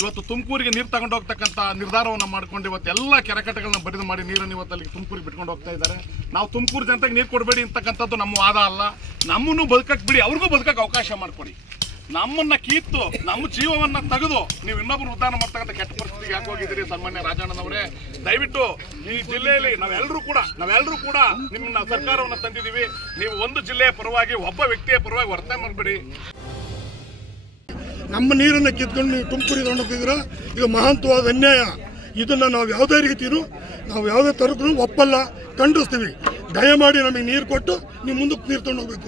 ಇವತ್ತು ತುಮಕೂರಿಗೆ ನೀರು ತಗೊಂಡು ಹೋಗ್ತಕ್ಕಂಥ ನಿರ್ಧಾರವನ್ನು ಮಾಡ್ಕೊಂಡು ಇವತ್ತು ಎಲ್ಲ ಕೆರೆಕಟ್ಟೆಗಳನ್ನ ಬರಿದು ಮಾಡಿ ನೀರನ್ನು ಇವತ್ತು ಅಲ್ಲಿಗೆ ತುಮಕೂರಿಗೆ ಬಿಟ್ಕೊಂಡು ಹೋಗ್ತಾ ಇದ್ದಾರೆ. ನಾವು ತುಮಕೂರು ಜನತೆಗೆ ನೀರು ಕೊಡಬೇಡಿ ಅಂತಕ್ಕಂಥದ್ದು ನಮ್ಮ ವಾದ ಅಲ್ಲ. ನಮ್ಮನ್ನು ಬದುಕಕ್ಕೆ ಬಿಡಿ, ಅವ್ರಿಗೂ ಬದುಕಕ್ಕೆ ಅವಕಾಶ ಮಾಡಿಕೊಡಿ. ನಮ್ಮನ್ನ ಕಿತ್ತು ನಮ್ಮ ಜೀವವನ್ನ ತೆಗೆದು ನೀವು ಇನ್ನೊಬ್ಬರು ಉದ್ಧಾರ ಮಾಡ್ತಕ್ಕಂಥ ಕೆಟ್ಟ ಪರಿಸ್ಥಿತಿಗೆ ಯಾಕೆ ಹೋಗಿದ್ದೀರಿ ಸನ್ಮಾನ್ಯ ರಾಜಣ್ಣನವರೇ? ದಯವಿಟ್ಟು ಈ ಜಿಲ್ಲೆಯಲ್ಲಿ ನಾವೆಲ್ಲರೂ ಕೂಡ ನಿಮ್ಮನ್ನ ಸರ್ಕಾರವನ್ನು ತಂದಿದ್ದೀವಿ. ನೀವು ಒಂದು ಜಿಲ್ಲೆಯ ಪರವಾಗಿ ಒಬ್ಬ ವ್ಯಕ್ತಿಯ ಪರವಾಗಿ ವರ್ತನೆ ಮಾಡಬೇಡಿ. ನಮ್ಮ ನೀರನ್ನು ಕಿತ್ಕೊಂಡು ನೀವು ತುಮಕೂರಿಗೆ ತಗೊಂಡೋಗ್ತಿದ್ದೀರಾ, ಇದು ಮಹಂತವಾದ ಅನ್ಯಾಯ. ಇದನ್ನ ನಾವು ಯಾವುದೇ ರೀತಿಯೂ ನಾವು ಯಾವುದೇ ತರಕ್ಕೂ ಒಪ್ಪಲ್ಲ, ಖಂಡಿಸ್ತೀವಿ. ದಯಮಾಡಿ ನಮಗೆ ನೀರು ಕೊಟ್ಟು ನೀವು ಮುಂದಕ್ಕೆ ನೀರು ತಗೊಂಡೋಗ್ಬೇಕು.